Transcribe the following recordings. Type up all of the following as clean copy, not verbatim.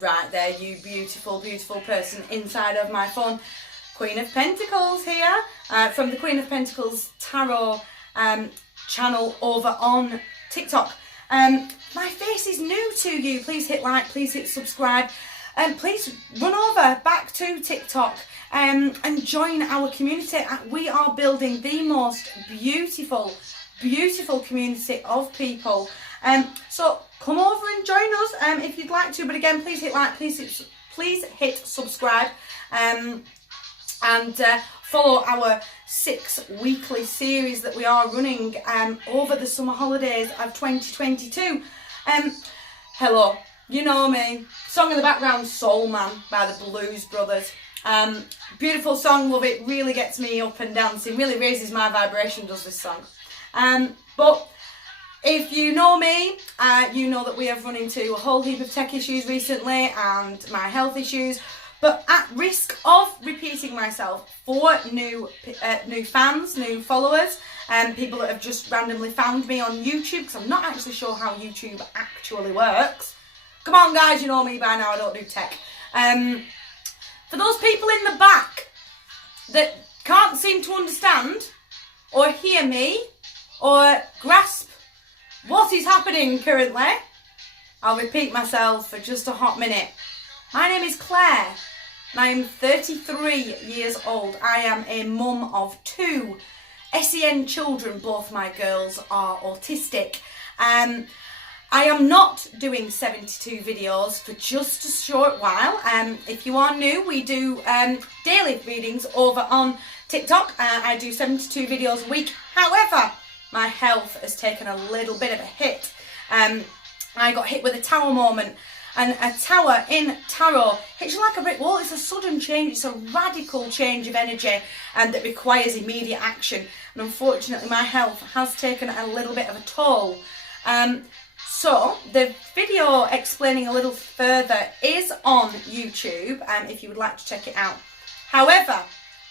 Right there, you beautiful, beautiful person inside of my phone. Queen of Pentacles here, from the Queen of Pentacles Tarot channel over on TikTok. My face is new to you. Please hit like, please hit subscribe, and please run over back to TikTok and join our community. We are building the most beautiful, beautiful community of people. So come over and join us if you'd like to. But again, please hit like, please hit subscribe, and follow our 6 weekly series that we are running over the summer holidays of 2022. Hello, you know me. Song in the background, Soul Man by the Blues Brothers. Beautiful song, love it. Really gets me up and dancing. Really raises my vibration, does this song. But if you know me, you know that we have run into a whole heap of tech issues recently and my health issues. But at risk of repeating myself for new fans, new followers, and people that have just randomly found me on YouTube, because I'm not actually sure how YouTube actually works. Come on guys, you know me by now, I don't do tech. For those people in the back that can't seem to understand or hear me or grasp what is happening currently, I'll repeat myself for just a hot minute. My name is Claire. I am 33 years old. I am a mum of 2 SEN children. Both my girls are autistic. I am not doing 72 videos for just a short while. If you are new, we do daily readings over on TikTok. I do 72 videos a week. However, my health has taken a little bit of a hit. I got hit with a tower moment. And a tower in tarot hits you like a brick wall. It's a sudden change, it's a radical change of energy that requires immediate action. And unfortunately my health has taken a little bit of a toll. So the video explaining a little further is on YouTube if you would like to check it out. However,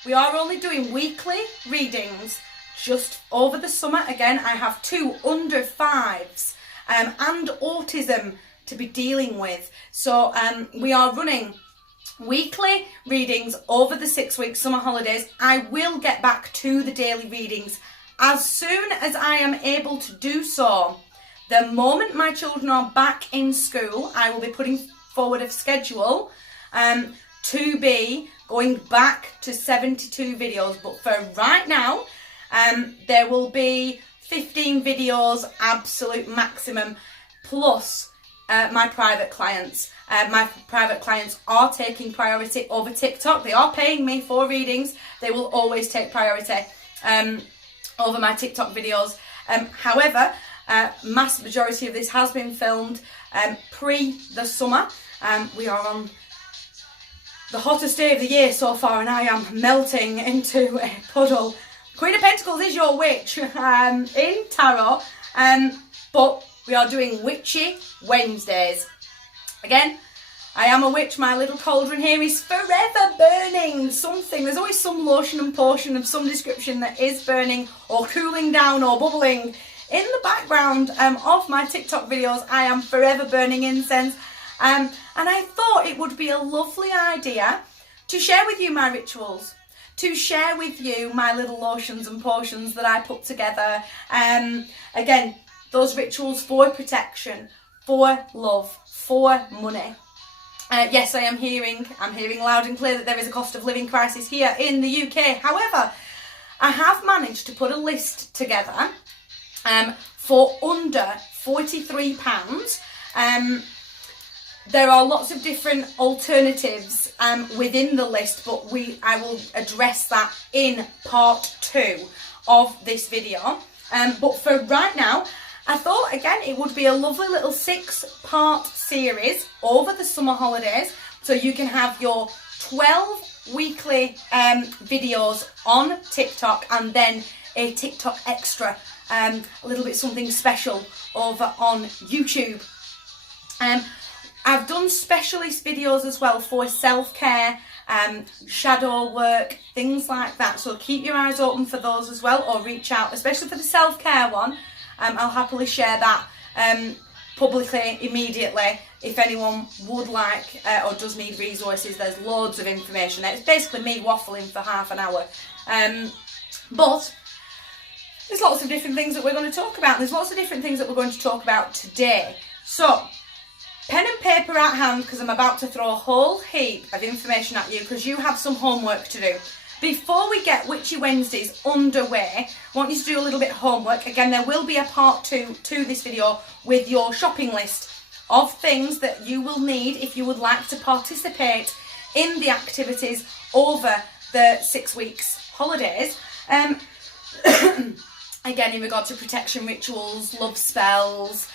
we are only doing weekly readings just over the summer. Again, I have 2 under 5s and autism to be dealing with. So we are running weekly readings over the 6-week summer holidays. I will get back to the daily readings as soon as I am able to do so. The moment my children are back in school, I will be putting forward a schedule to be going back to 72 videos. But for right now, there will be 15 videos, absolute maximum, plus my private clients. My private clients are taking priority over TikTok. They are paying me for readings. They will always take priority over my TikTok videos. However, mass majority of this has been filmed pre the summer. We are on the hottest day of the year so far, and I am melting into a puddle. Queen of Pentacles is your witch in tarot, but we are doing Witchy Wednesdays. Again, I am a witch. My little cauldron here is forever burning something. There's always some lotion and potion of some description that is burning or cooling down or bubbling in the background of my TikTok videos. I am forever burning incense. And I thought it would be a lovely idea to share with you my rituals, to share with you my little lotions and potions that I put together. Again, those rituals for protection, for love, for money. Yes, I'm hearing loud and clear that there is a cost of living crisis here in the UK. However, I have managed to put a list together for under £43. There are lots of different alternatives within the list, but I will address that in part 2 of this video. But for right now, I thought, again, it would be a lovely little 6-part series over the summer holidays. So you can have your 12 weekly videos on TikTok, and then a TikTok extra, a little bit something special over on YouTube. I've done specialist videos as well for self-care, shadow work, things like that. So keep your eyes open for those as well, or reach out, especially for the self-care one. I'll happily share that publicly, immediately. If anyone would like or does need resources, there's loads of information. It's basically me waffling for half an hour. But there's lots of different things that we're going to talk about. There's lots of different things that we're going to talk about today. So, pen and paper at hand, because I'm about to throw a whole heap of information at you, because you have some homework to do. Before we get Witchy Wednesdays underway, I want you to do a little bit of homework. Again, there will be a part 2 to this video with your shopping list of things that you will need if you would like to participate in the activities over the 6 weeks holidays. Again, in regard to protection rituals, love spells,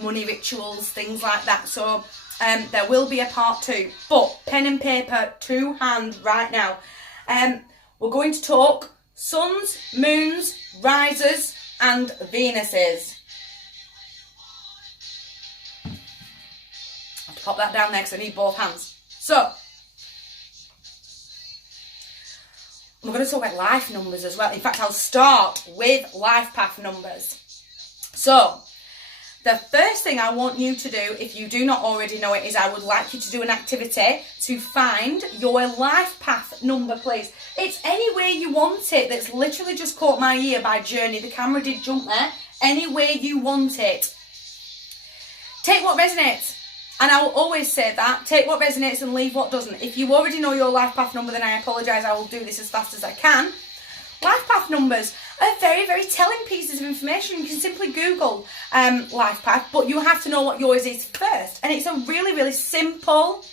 money rituals, things like that. So there will be a part 2, but pen and paper to hand right now. We're going to talk suns, moons, risers and Venuses. I have to pop that down there because I need both hands. So, we're going to talk about life numbers as well. In fact, I'll start with life path numbers. So, the first thing I want you to do, if you do not already know it, is I would like you to do an activity to find your life path number, please. It's any way you want it. That's literally just caught my ear by Journey. The camera did jump there. Any way you want it. Take what resonates. And I will always say that. Take what resonates and leave what doesn't. If you already know your life path number, then I apologise. I will do this as fast as I can. Life path numbers are very, very telling pieces of information. You can simply Google life path, but you have to know what yours is first. And it's a really, really simple,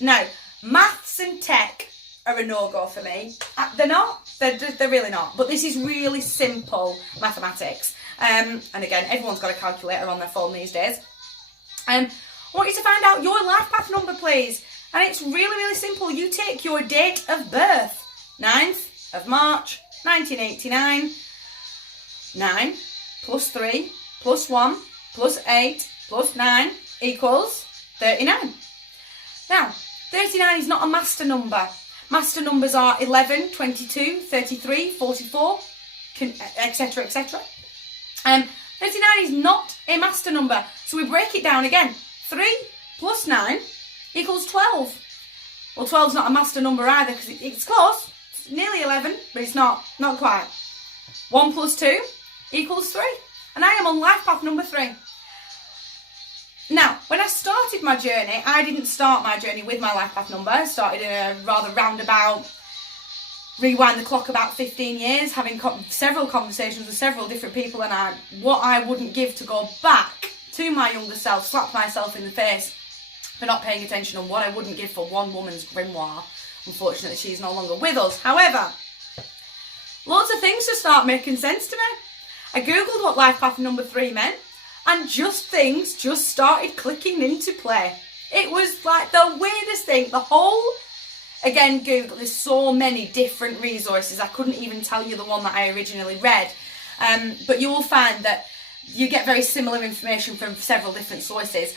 now, maths and tech are a no-go for me. They're not. They're really not. But this is really simple mathematics. And again, everyone's got a calculator on their phone these days. I want you to find out your life path number, please. And it's really, really simple. You take your date of birth. 9th of March 1989, 9 plus 3 plus 1 plus 8 plus 9 equals 39. Now, 39 is not a master number. Master numbers are 11, 22, 33, 44, etc, etc. 39 is not a master number. So we break it down again. 3 plus 9 equals 12. Well, 12 is not a master number either because it's close. It's nearly 11, but it's not quite. 1 plus 2 equals 3. And I am on life path number 3. Now, when I started my journey, I didn't start my journey with my life path number. I started in a rather roundabout, rewind the clock about 15 years, having several conversations with several different people, and what I wouldn't give to go back to my younger self, slap myself in the face for not paying attention, and what I wouldn't give for one woman's grimoire. Unfortunately, she's no longer with us. However, lots of things just start making sense to me. I googled what life path number 3 meant, and things just started clicking into play. It was like the weirdest thing. The whole, again, Google, there's so many different resources. I couldn't even tell you the one that I originally read. But you will find that you get very similar information from several different sources.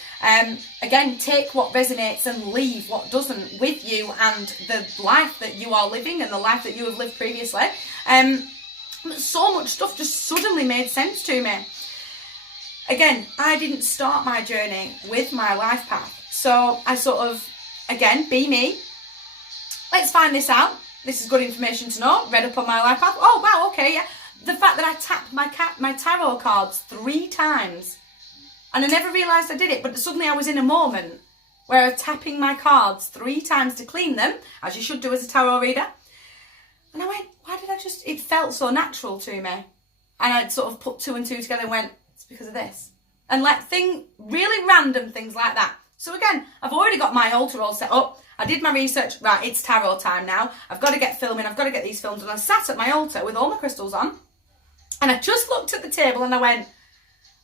Again, take what resonates and leave what doesn't with you and the life that you are living and the life that you have lived previously. So much stuff just suddenly made sense to me. Again, I didn't start my journey with my life path. So I sort of, again, be me. Let's find this out. This is good information to know. Read up on my life path. Oh, wow, okay, yeah. The fact that I tapped my tarot cards 3 times. And I never realised I did it, but suddenly I was in a moment where I was tapping my cards 3 times to clean them, as you should do as a tarot reader. And I went, why did I just, it felt so natural to me. And I'd sort of put 2 and 2 together and went, it's because of this. And like really random things like that. So again, I've already got my altar all set up. I did my research. Right, it's tarot time now. I've got to get filming. I've got to get these filmed. And I sat at my altar with all my crystals on. And I just looked at the table and I went,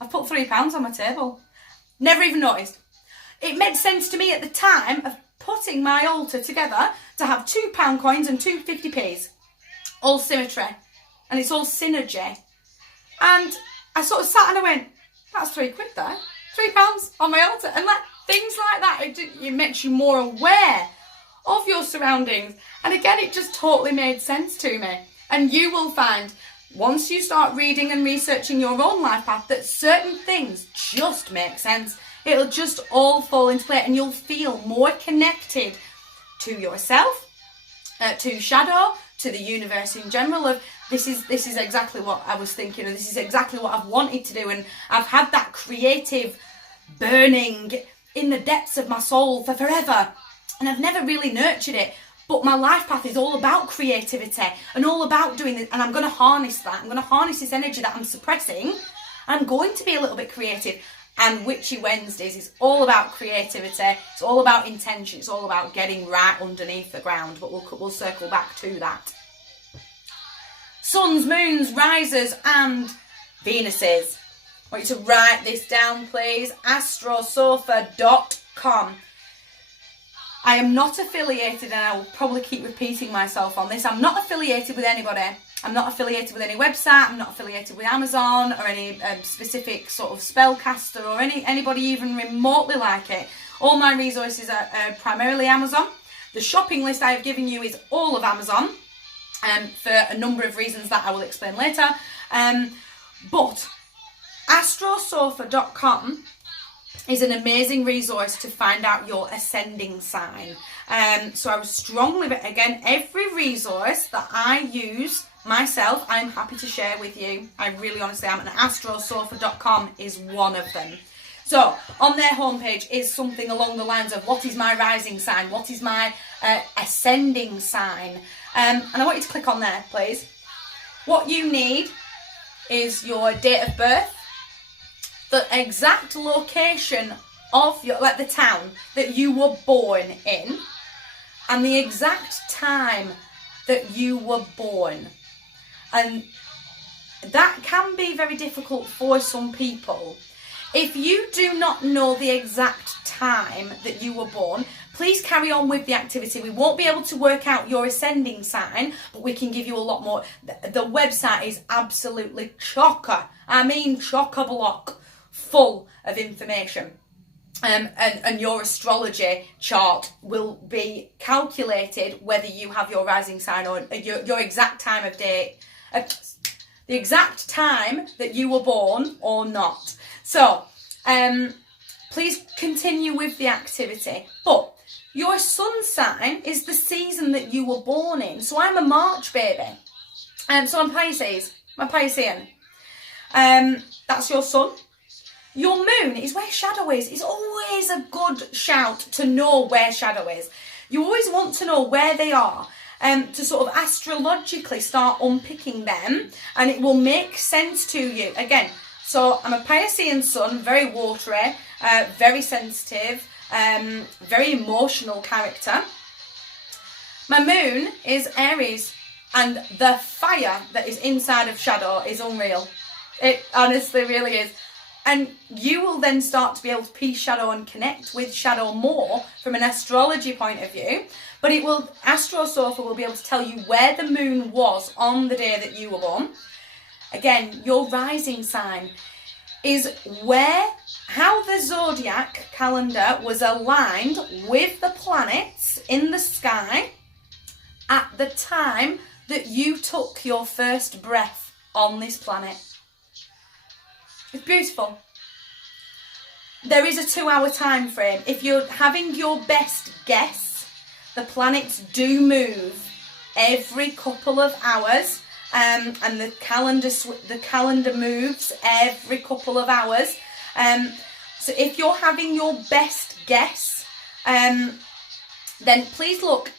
I've put £3 on my table. Never even noticed. It made sense to me at the time of putting my altar together to have £2 coins and 2 50p's. All symmetry. And it's all synergy. And I sort of sat and I went, that's £3 there. £3 on my altar. And like things like that, it makes you more aware of your surroundings. And again, it just totally made sense to me. And you will find once you start reading and researching your own life path, that certain things just make sense. It'll just all fall into place, and you'll feel more connected to yourself, to shadow, to the universe in general. Of this is exactly what I was thinking, and this is exactly what I've wanted to do, and I've had that creative burning in the depths of my soul for forever, and I've never really nurtured it. But my life path is all about creativity and all about doing this, and I'm going to harness that. I'm going to harness this energy that I'm suppressing. I'm going to be a little bit creative. And Witchy Wednesdays is all about creativity. It's all about intention. It's all about getting right underneath the ground. But we'll circle back to that. Suns, moons, risers and Venuses. I want you to write this down, please. astrosofa.com. I am not affiliated, and I will probably keep repeating myself on this. I'm not affiliated with anybody. I'm not affiliated with any website. I'm not affiliated with Amazon or any specific sort of spellcaster or anybody even remotely like it. All my resources are primarily Amazon. The shopping list I have given you is all of Amazon, for a number of reasons that I will explain later. But astrosofa.com is an amazing resource to find out your ascending sign. So I would strongly, again, every resource that I use myself, I'm happy to share with you. I really honestly am, and astrosofa.com is one of them. So on their homepage is something along the lines of, what is my rising sign? What is my ascending sign? And I want you to click on there, please. What you need is your date of birth, the exact location of your, like the town that you were born in, and the exact time that you were born. And that can be very difficult for some people. If you do not know the exact time that you were born, please carry on with the activity. We won't be able to work out your ascending sign, but we can give you a lot more. The website is absolutely chocker. I mean chocker-block full of information. And your astrology chart will be calculated whether you have your rising sign or your exact time of day, the exact time that you were born or not. So, please continue with the activity. But your sun sign is the season that you were born in. So I'm a March baby. So I'm Pisces. I'm Piscean. That's your sun. Your moon is where shadow is. It's always a good shout to know where shadow is. You always want to know where they are, to sort of astrologically start unpicking them, and it will make sense to you. Again, so I'm a Piscean sun, very watery, very sensitive, very emotional character. My moon is Aries, and the fire that is inside of shadow is unreal. It honestly really is. And you will then start to be able to piece shadow and connect with shadow more from an astrology point of view. But it will, AstroSofa will be able to tell you where the moon was on the day that you were born. Again, your rising sign is how the zodiac calendar was aligned with the planets in the sky at the time that you took your first breath on this planet. It's beautiful. There is a 2-hour time frame. If you're having your best guess, the planets do move every couple of hours, and the calendar moves every couple of hours. So if you're having your best guess, then please look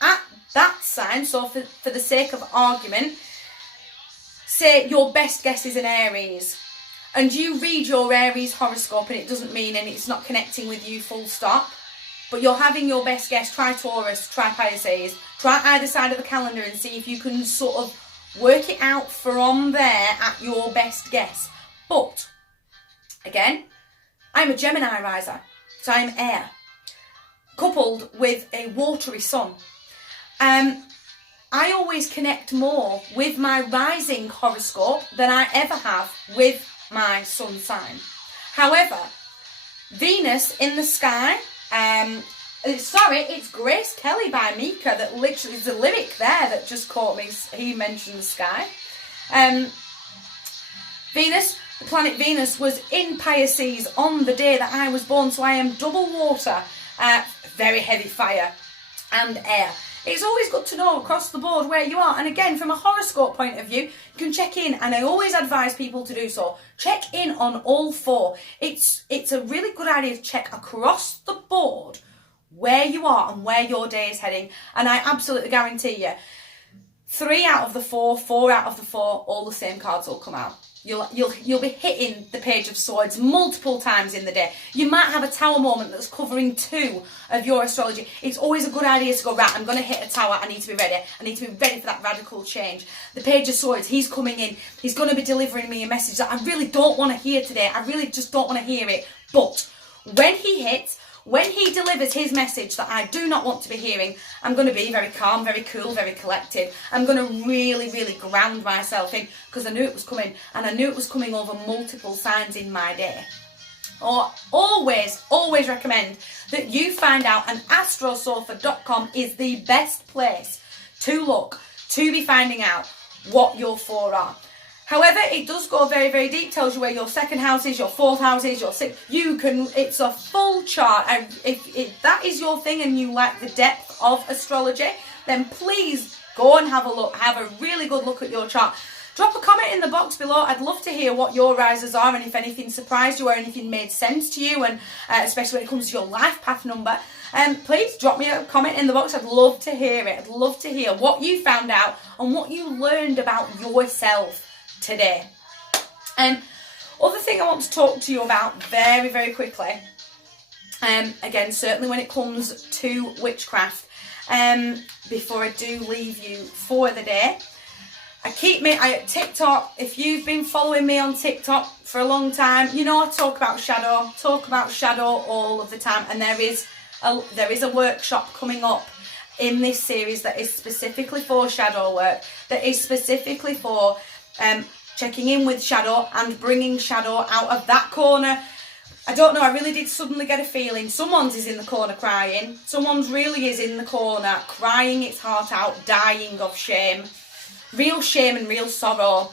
at that sign. So for the sake of argument, say your best guess is an Aries, and you read your Aries horoscope and it doesn't mean, and it's not connecting with you full stop, but you're having your best guess, try Taurus, try Pisces, try either side of the calendar and see if you can sort of work it out from there at your best guess. But, again, I'm a Gemini riser, so I'm air, coupled with a watery sun. I always connect more with my rising horoscope than I ever have with my sun sign. However, Venus in the sky, it's Grace Kelly by Mika that literally is a lyric there that just caught me. He mentioned the sky. Venus, the planet Venus, was in Pisces on the day that I was born, so I am double water, very heavy fire and air. It's always good to know across the board where you are. And again, from a horoscope point of view, you can check in, and I always advise people to do so. Check in on all four. It's a really good idea to check across the board where you are and where your day is heading. And I absolutely guarantee you, 3 out of the 4, 4 out of the 4, all the same cards will come out. You'll be hitting the Page of Swords multiple times in the day. You might have a tower moment that's covering 2 of your astrology. It's always a good idea to go, right, I'm going to hit a tower, I need to be ready. I need to be ready for that radical change. The Page of Swords, he's coming in. He's going to be delivering me a message that I really don't want to hear today. I really just don't want to hear it. But when he hits, when he delivers his message that I do not want to be hearing, I'm going to be very calm, very cool, very collected. I'm going to really, really ground myself in, because I knew it was coming, and I knew it was coming over multiple signs in my day. Or always recommend that you find out, and astrosofa.com is the best place to look, to be finding out what your 4 are. However, it does go very, very deep, tells you where your 2nd house is, your 4th house is, your 6th. It's a full chart. And if that is your thing and you like the depth of astrology, then please go and have a look. Have a really good look at your chart. Drop a comment in the box below. I'd love to hear what your risers are, and if anything surprised you or anything made sense to you, and especially when it comes to your life path number. Please drop me a comment in the box. I'd love to hear it. I'd love to hear what you found out and what you learned about yourself today. Other thing I want to talk to you about very, very quickly, again, certainly when it comes to witchcraft, before I do leave you for the day, TikTok, if you've been following me on TikTok for a long time, you know I talk about shadow all of the time, and there is a workshop coming up in this series that is specifically for shadow work, that is specifically for checking in with shadow and bringing shadow out of that corner. I don't know, I really did suddenly get a feeling someone's is in the corner crying. Someone's really is in the corner crying its heart out, dying of shame. Real shame and real sorrow.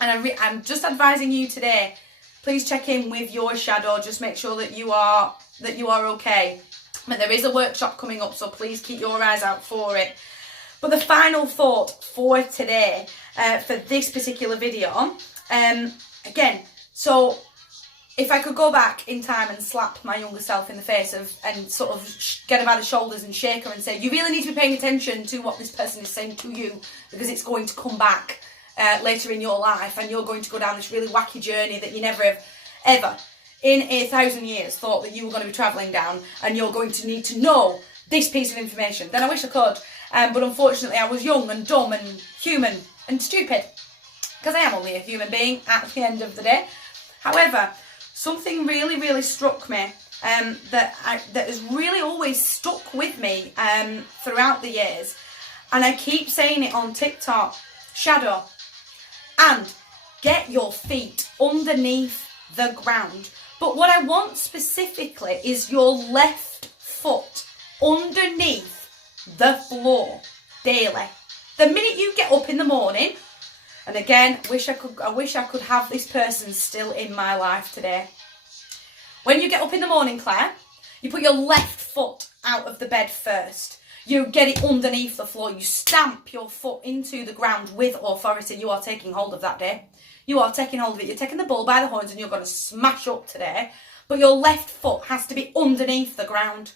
And I'm just advising you today, please check in with your shadow. Just make sure that you are okay. But there is a workshop coming up, so please keep your eyes out for it. But the final thought for today, for this particular video, again, so if I could go back in time and slap my younger self in the face and sort of get her by the shoulders and shake her and say, you really need to be paying attention to what this person is saying to you, because it's going to come back later in your life, and you're going to go down this really wacky journey that you never have ever in 1,000 years thought that you were going to be travelling down, and you're going to need to know this piece of information. Then I wish I could, but unfortunately I was young and dumb and human and stupid, because I am only a human being at the end of the day. However, something really, really struck me that has really always stuck with me throughout the years, and I keep saying it on TikTok: shadow, and get your feet underneath the ground. But what I want specifically is your left foot underneath the floor daily. The minute you get up in the morning, and again, I wish I could have this person still in my life today. When you get up in the morning, Claire, you put your left foot out of the bed first. You get it underneath the floor. You stamp your foot into the ground with authority. You are taking hold of that day. You are taking hold of it. You're taking the bull by the horns and you're going to smash up today. But your left foot has to be underneath the ground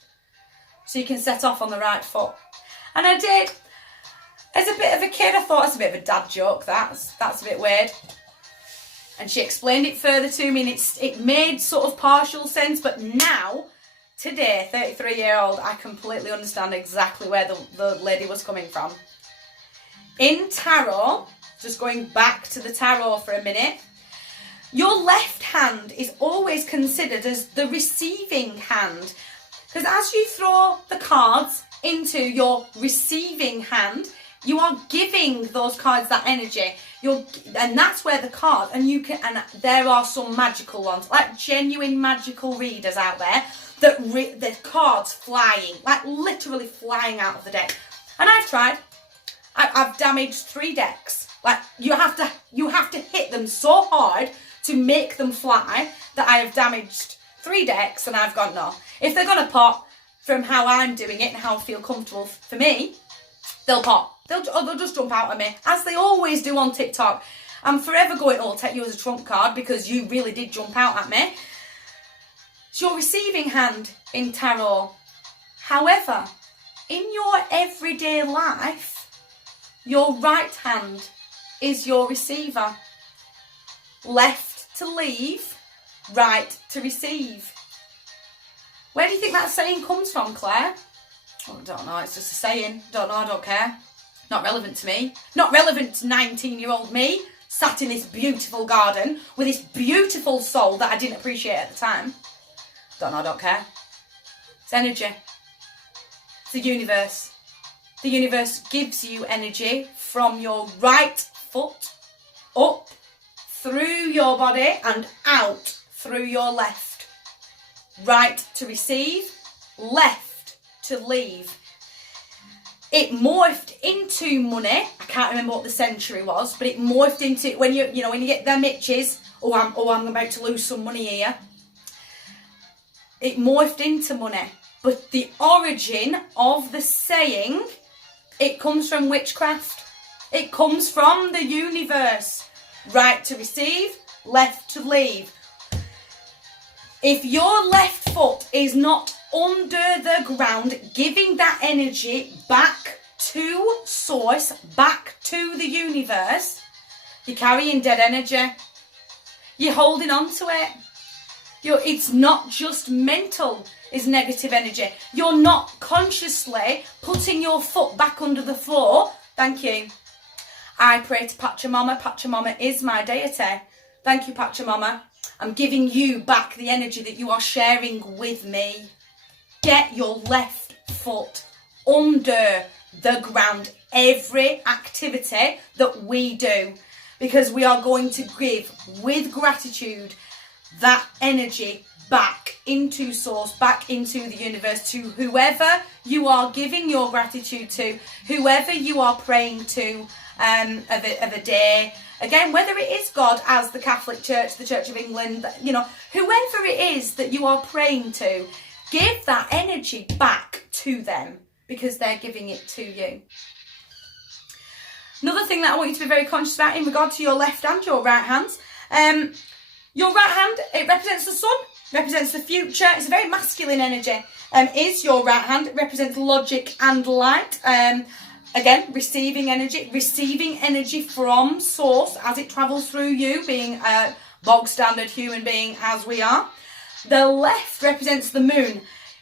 so you can set off on the right foot. And I did. As a bit of a kid, I thought it's a bit of a dad joke. That's a bit weird. And she explained it further to me, and it made sort of partial sense. But now, today, 33-year-old, I completely understand exactly where the lady was coming from. In tarot, just going back to the tarot for a minute, your left hand is always considered as the receiving hand. Because as you throw the cards into your receiving hand, you are giving those cards that energy. And that's where the card, and there are some magical ones, like genuine magical readers out there, that the cards flying, like literally flying out of the deck. And I've tried. I've damaged 3 decks Like, you have to hit them so hard to make them fly that I have damaged 3 decks and I've gone, no. If they're going to pop from how I'm doing it and how I feel comfortable for me, they'll pop. They'll just jump out at me, as they always do on TikTok. I'm forever going, oh, I'll take you as a trump card because you really did jump out at me. It's your receiving hand in tarot. However, in your everyday life, your right hand is your receiver. Left to leave, right to receive. Where do you think that saying comes from, Claire? Oh, I don't know, it's just a saying. Don't know, I don't care. Not relevant to me. Not relevant to 19-year-old me, sat in this beautiful garden with this beautiful soul that I didn't appreciate at the time. Don't know, I don't care. It's energy. It's the universe. The universe gives you energy from your right foot up through your body and out through your left. Right to receive, left to leave. It morphed into money. I can't remember what the century was, but it morphed into when you get them itches. I'm about to lose some money here. It morphed into money. But the origin of the saying, it comes from witchcraft. It comes from the universe. Right to receive, left to leave. If your left foot is not under the ground, giving that energy back to source, back to the universe, you're carrying dead energy. You're holding on to it. It's not just mental, it's negative energy. You're not consciously putting your foot back under the floor. Thank you. I pray to Pachamama. Pachamama is my deity. Thank you, Pachamama. I'm giving you back the energy that you are sharing with me. Get your left foot under the ground. Every activity that we do, because we are going to give with gratitude that energy back into source, back into the universe, to whoever you are giving your gratitude to, whoever you are praying to of a day. Again, whether it is God, as the Catholic Church, the Church of England, whoever it is that you are praying to, give that energy back to them because they're giving it to you. Another thing that I want you to be very conscious about in regard to your left and your right hands. Your right hand, it represents the sun, represents the future. It's a very masculine energy. Is your right hand. It represents logic and light. Again, receiving energy from source as it travels through you, being a bog standard human being as we are. The left represents the moon.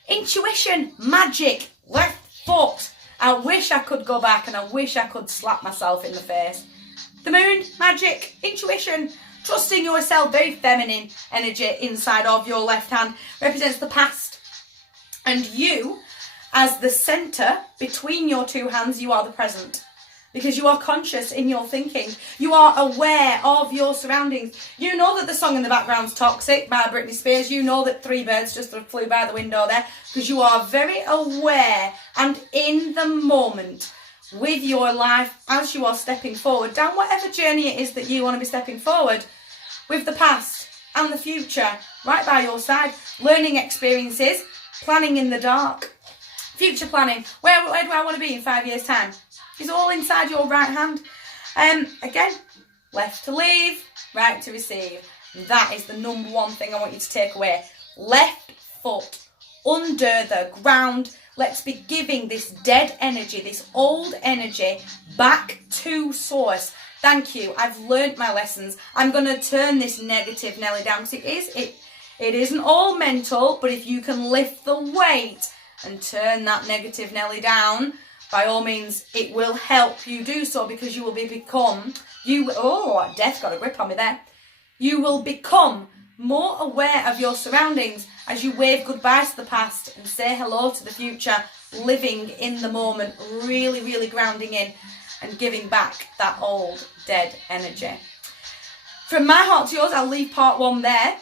Intuition, magic, left foot. I wish I could go back and I wish I could slap myself in the face. The moon, magic, intuition, trusting yourself, very feminine energy inside of your left hand, represents the past. And you, as the centre between your two hands, you are the present. Because you are conscious in your thinking. You are aware of your surroundings. You know that the song in the background's Toxic by Britney Spears. You know that 3 birds just flew by the window there. Because you are very aware and in the moment with your life as you are stepping forward down whatever journey it is that you want to be stepping forward, with the past and the future right by your side. Learning experiences, planning in the dark, future planning. Where do I want to be in 5 years' time? It's all inside your right hand. Again, left to leave, right to receive. That is the number one thing I want you to take away. Left foot under the ground. Let's be giving this dead energy, this old energy, back to source. Thank you. I've learnt my lessons. I'm going to turn this negative Nelly down, because it isn't all mental, but if you can lift the weight and turn that negative Nelly down, by all means, it will help you do so, because you will death got a grip on me there. You will become more aware of your surroundings as you wave goodbye to the past and say hello to the future, living in the moment, really, really grounding in and giving back that old, dead energy. From my heart to yours, I'll leave part 1 there.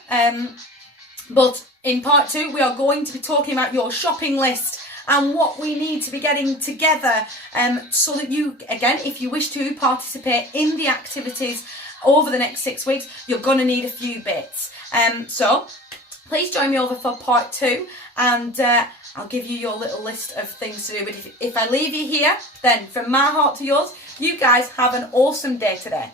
But in part 2, we are going to be talking about your shopping list and what we need to be getting together so that you, again, if you wish to participate in the activities over the next 6 weeks, you're going to need a few bits. So please join me over for part 2, and I'll give you your little list of things to do. But if I leave you here, then from my heart to yours, you guys have an awesome day today.